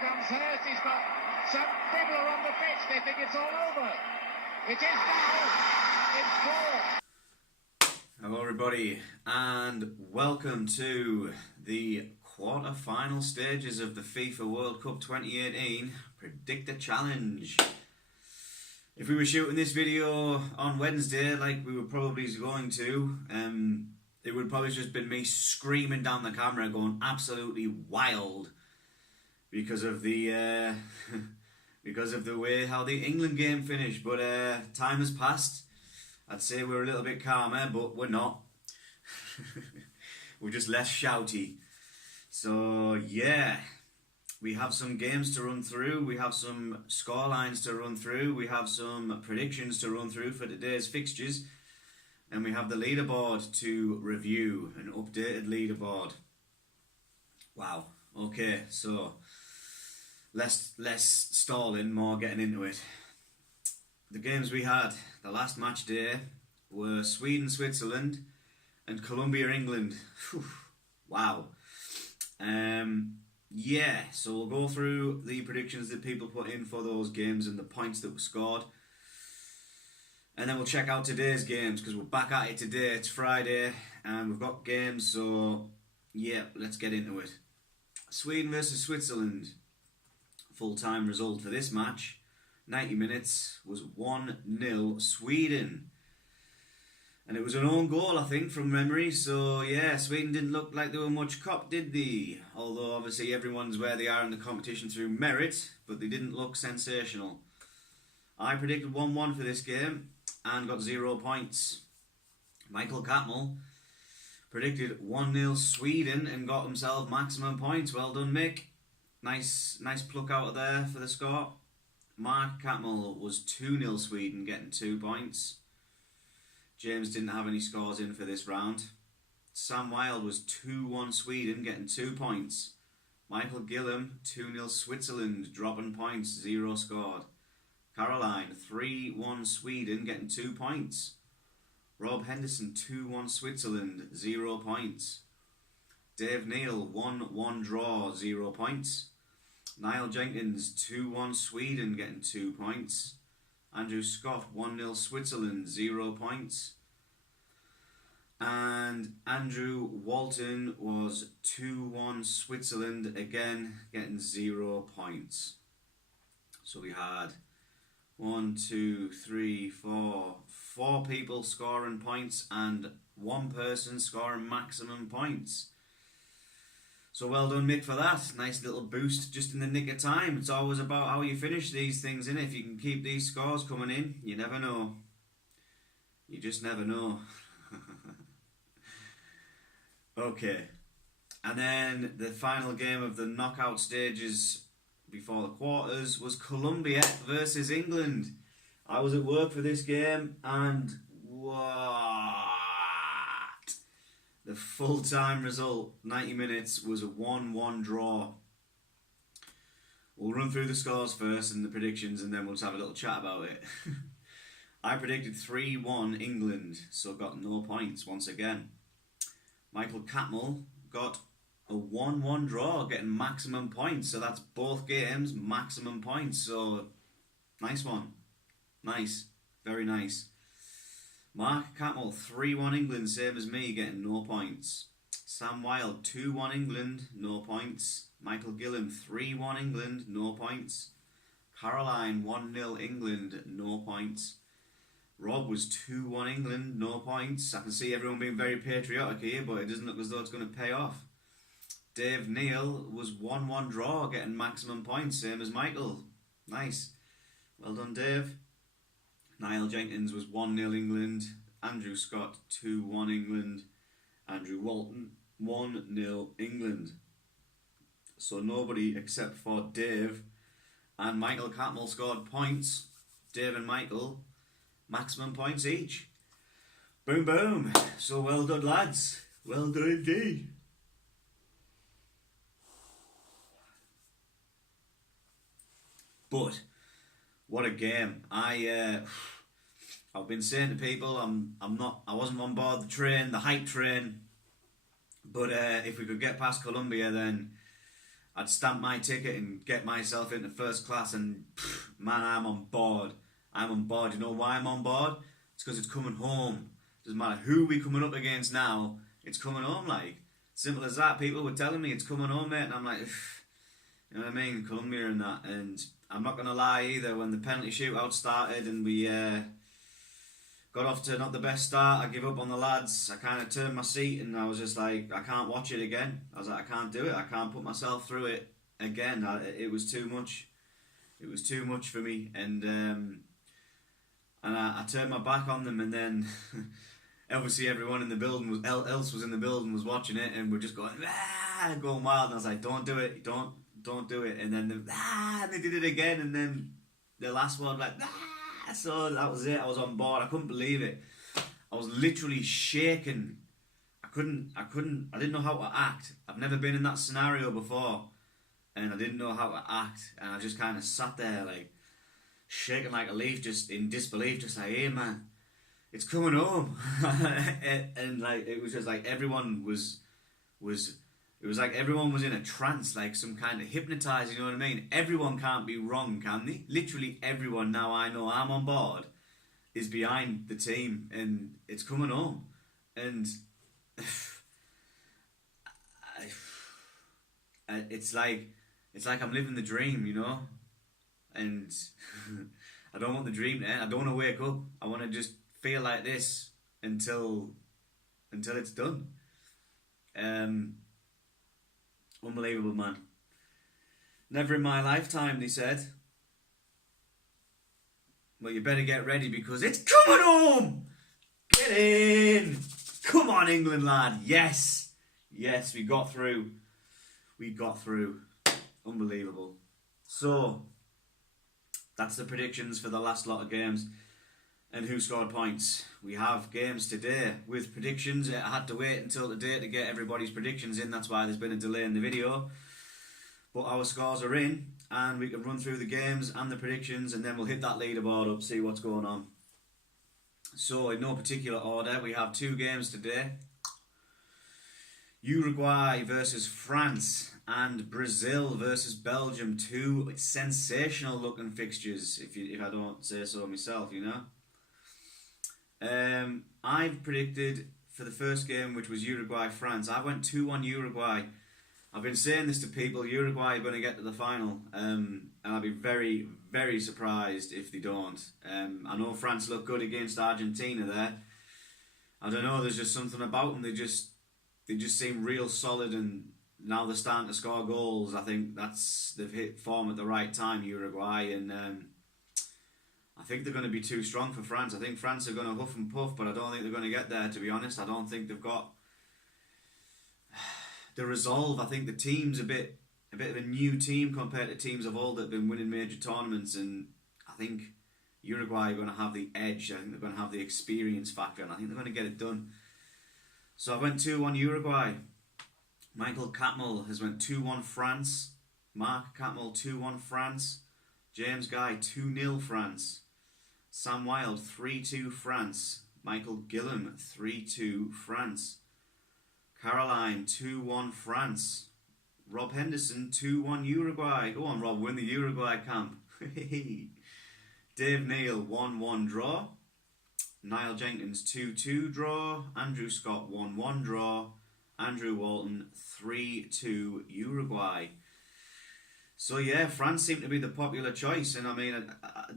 comes Hurst. He's got some people are on the pitch. They think it's all over. It is now. It's four. Hello everybody and welcome to the quarter-final stages of the FIFA World Cup 2018 Predictor Challenge. If we were shooting this video on Wednesday like we were probably going to, it would probably just been me screaming down the camera going absolutely wild because of the because of the way how the England game finished. But time has passed. I'd say we're a little bit calmer, but we're not. We're just less shouty. So yeah, we have some games to run through, we have some scorelines to run through, we have some predictions to run through for today's fixtures, and we have the leaderboard to review, an updated leaderboard. Wow, okay, so less stalling, more getting into it. The games we had the last match day were Sweden-Switzerland and Colombia-England. Wow. Yeah, so we'll go through the predictions that people put in for those games and the points that were scored. And then we'll check out today's games because we're back at it today. It's Friday and we've got games, so yeah, let's get into it. Sweden versus Switzerland. Full-time result for this match, 90 minutes, was 1-0 Sweden. And it was an own goal, I think, from memory. So, yeah, Sweden didn't look like they were much cop, did they? Although, obviously, everyone's where they are in the competition through merit, but they didn't look sensational. I predicted 1-1 for this game and got 0 points. Michael Catmull predicted 1-0 Sweden and got himself maximum points. Well done, Mick. Nice pluck out of there for the score. Mark Catmull was 2-0 Sweden, getting 2 points. James didn't have any scores in for this round. Sam Wilde was 2-1 Sweden, getting 2 points. Michael Gillam, 2-0 Switzerland, dropping points, 0 scored. Caroline, 3-1 Sweden, getting 2 points. Rob Henderson, 2-1 Switzerland, 0 points. Dave Neal, 1-1 draw, 0 points. Niall Jenkins, 2-1 Sweden, getting 2 points. Andrew Scott, 1-0 Switzerland, 0 points. And Andrew Walton was 2-1 Switzerland, again getting 0 points. So we had 4 people scoring points and 1 person scoring maximum points. So well done, Mick, for that. Nice little boost just in the nick of time. It's always about how you finish these things, innit? If you can keep these scores coming in, you never know. You just never know. Okay. And then the final game of the knockout stages before the quarters was Colombia versus England. I was at work for this game and what? The full-time result, 90 minutes, was a 1-1 draw. We'll run through the scores first and the predictions and then we'll just have a little chat about it. I predicted 3-1 England, so got no points once again. Michael Catmull got a 1-1 draw, getting maximum points. So that's both games, maximum points. So, nice one. Nice. Very nice. Mark Catmull, 3-1 England, same as me, getting no points. Sam Wilde, 2-1 England, no points. Michael Gillam, 3-1 England, no points. Caroline, 1-0 England, no points. Rob was 2-1 England, no points. I can see everyone being very patriotic here, but it doesn't look as though it's going to pay off. Dave Neal was 1-1 draw, getting maximum points, same as Michael. Nice. Well done, Dave. Niall Jenkins was 1-0 England. Andrew Scott, 2-1 England. Andrew Walton, 1-0 England. So nobody except for Dave and Michael Catmull scored points. Dave and Michael, maximum points each. Boom, boom. So well done, lads. Well done indeed. But what a game! I've been saying to people, I wasn't on board the train, the hype train. But if we could get past Colombia, then I'd stamp my ticket and get myself into first class, and man, I'm on board. I'm on board. You know why I'm on board? It's because it's coming home. Doesn't matter who we coming up against now, it's coming home. Like, simple as that. People were telling me it's coming home, mate, and I'm like, you know what I mean, Colombia and that. And I'm not gonna lie either. When the penalty shootout started and we got off to not the best start, I give up on the lads. I kind of turned my seat and I was just like, I can't watch it again. I was like, I can't do it. I can't put myself through it again. It was too much. It was too much for me, and I turned my back on them, and then obviously everyone in the building was in the building was watching it, and we're just going wild. And I was like, don't do it, don't do it. And then they did it again, and then the last one like so that was it. I was on board. I couldn't believe it. I was literally shaking. I didn't know how to act. I've never been in that scenario before, and I didn't know how to act, and I just kind of sat there like shaking like a leaf, just in disbelief, just like, hey man, it's coming home. and like it was just like everyone was it was like everyone was in a trance, like some kind of hypnotized, you know what I mean? Everyone can't be wrong, can they? Literally everyone, now I know I'm on board, is behind the team, and it's coming home. And it's like I'm living the dream, you know? And I don't want the dream to end. I don't want to wake up. I want to just feel like this until it's done. Unbelievable, man. Never in my lifetime, they said. Well, you better get ready because it's coming home. Get in. Come on, England, lad. Yes. Yes, we got through. We got through. Unbelievable. So, that's the predictions for the last lot of games and who scored points. We have games today with predictions. I had to wait until today to get everybody's predictions in. That's why there's been a delay in the video. But our scores are in, and we can run through the games and the predictions, and then we'll hit that leaderboard up, see what's going on. So, in no particular order, we have 2 games today. Uruguay versus France and Brazil versus Belgium. 2 sensational looking fixtures, if I don't say so myself, you know. I've predicted for the first game, which was Uruguay-France, I went 2-1 Uruguay. I've been saying this to people, Uruguay are going to get to the final, and I'll be very, very surprised if they don't. I know France looked good against Argentina there. I don't know, there's just something about them, they just seem real solid, and now they're starting to score goals. I think they've hit form at the right time, Uruguay, and I think they're going to be too strong for France. I think France are going to huff and puff, but I don't think they're going to get there, to be honest. I don't think they've got the resolve. I think the team's a bit of a new team compared to teams of old that have been winning major tournaments, and I think Uruguay are going to have the edge. I think they're going to have the experience factor, and I think they're going to get it done. So I went 2-1 Uruguay. Michael Catmull has went 2-1 France. Mark Catmull 2-1 France. James Guy 2-0 France. Sam Wilde 3-2 France. Michael Gillam 3-2 France. Caroline 2-1 France. Rob Henderson 2-1 Uruguay. Go on, Rob, win the Uruguay camp. Dave Neal 1-1 draw. Niall Jenkins 2-2 draw. Andrew Scott 1-1 draw. Andrew Walton 3-2 Uruguay. So yeah, France seem to be the popular choice, and I mean,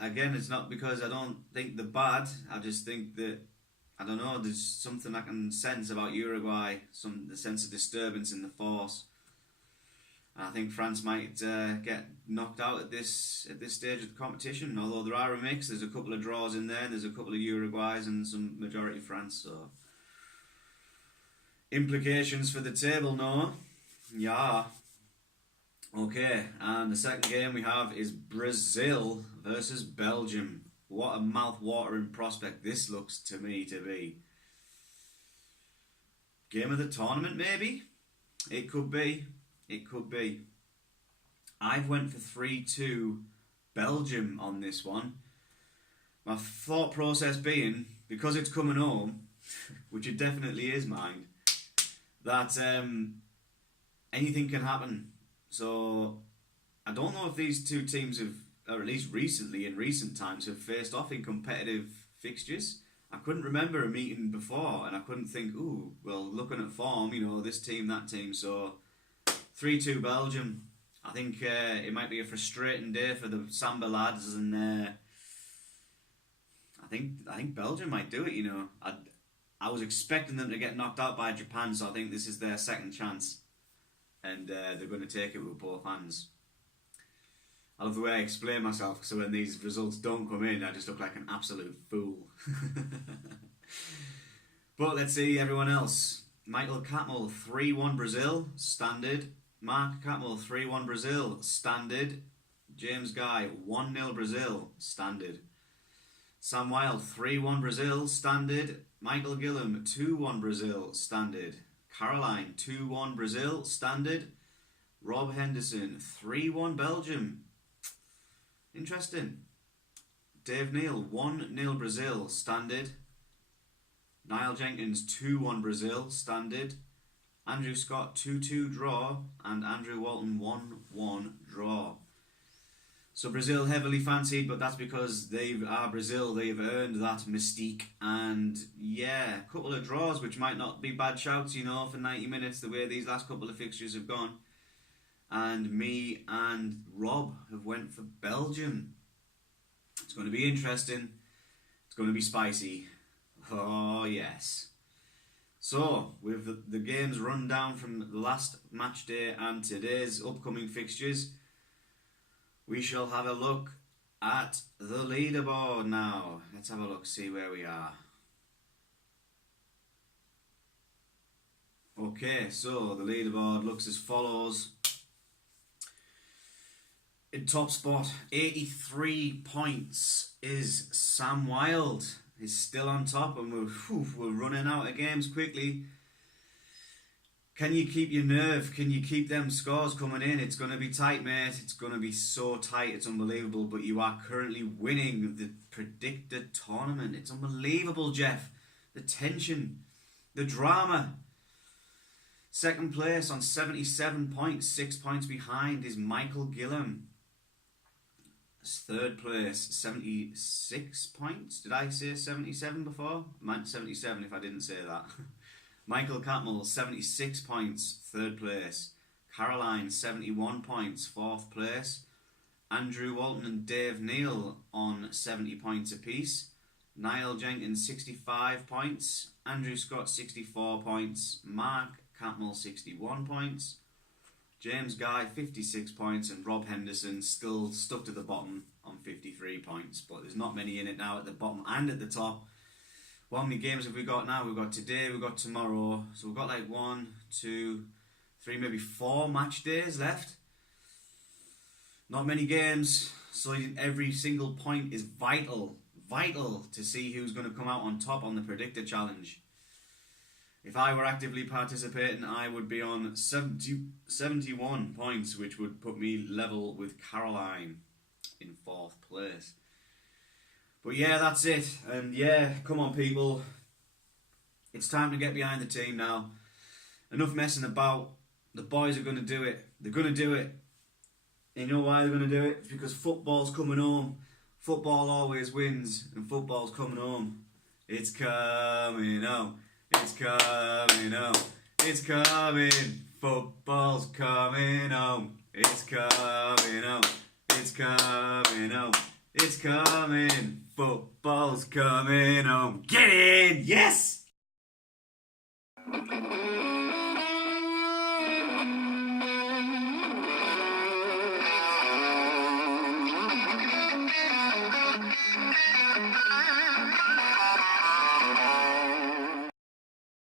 again, it's not because I don't think they're bad. I just think that, I don't know, there's something I can sense about Uruguay, the sense of disturbance in the force. And I think France might get knocked out at this stage of the competition. Although there are a mix, there's a couple of draws in there, and there's a couple of Uruguays and some majority France. So implications for the table, no? Yeah. Okay, and the second game we have is Brazil versus Belgium. What a mouth-watering prospect this looks to me to be. Game of the tournament, maybe? It could be. It could be. I've went for 3-2 Belgium on this one. My thought process being, because it's coming home, which it definitely is, mind, that anything can happen. So I don't know if these two teams have, or at least recently in recent times, have faced off in competitive fixtures. I couldn't remember a meeting before, and I couldn't think, ooh, well, looking at form, you know, this team, that team. So 3-2 Belgium. I think it might be a frustrating day for the Samba lads, and I think Belgium might do it. You know, I was expecting them to get knocked out by Japan, so I think this is their second chance, and they're going to take it with both hands. I love the way I explain myself, so when these results don't come in, I just look like an absolute fool. But let's see everyone else. Michael Catmull 3-1 Brazil, standard. Mark Catmull 3-1 Brazil, standard. James Guy 1-0 Brazil, standard. Sam Wilde 3-1 Brazil, standard. Michael Gillam 2-1 Brazil, standard. Caroline 2-1 Brazil, standard. Rob Henderson 3-1 Belgium. Interesting. Dave Neal 1-0 Brazil, standard. Niall Jenkins 2-1 Brazil, standard. Andrew Scott 2-2 draw, and Andrew Walton 1-1 draw. So Brazil heavily fancied, but that's because they are Brazil. They've earned that mystique, and yeah, a couple of draws, which might not be bad shouts, you know, for 90 minutes, the way these last couple of fixtures have gone. And me and Rob have went for Belgium. It's going to be interesting. It's going to be spicy. Oh yes. So, with the games run down from the last match day and today's upcoming fixtures, we shall have a look at the leaderboard now. Let's have a look, see where we are. Okay, so the leaderboard looks as follows. In top spot, 83 points, is Sam Wilde. He's still on top, and we're running out of games quickly. Can you keep your nerve? Can you keep them scores coming in? It's going to be tight, mate. It's going to be so tight. It's unbelievable. But you are currently winning the Predictor tournament. It's unbelievable, Jeff. The tension, the drama. Second place on 77 points. 6 points behind is Michael Gillam. Third place, 76 points. Did I say 77 before? I meant 77 if I didn't say that. Michael Catmull, 76 points, third place. Caroline, 71 points, fourth place. Andrew Walton and Dave Neal on 70 points apiece. Niall Jenkins, 65 points. Andrew Scott, 64 points. Mark Catmull, 61 points. James Guy, 56 points, and Rob Henderson still stuck to the bottom on 53 points. But there's not many in it now at the bottom and at the top. Well, how many games have we got now? We've got today, we've got tomorrow. So we've got like 1, 2, 3, maybe 4 match days left. Not many games, so every single point is vital to see who's going to come out on top on the Predictor Challenge. If I were actively participating, I would be on 71 points, which would put me level with Caroline in 4th place. But yeah, that's it. And yeah, come on people. It's time to get behind the team now. Enough messing about. The boys are going to do it. They're going to do it. And you know why they're going to do it? It's because football's coming home. Football always wins, and football's coming home. It's coming home. It's coming home. It's coming. Football's coming home. It's coming home. It's coming home. It's coming. Football's coming home. Get in! Yes!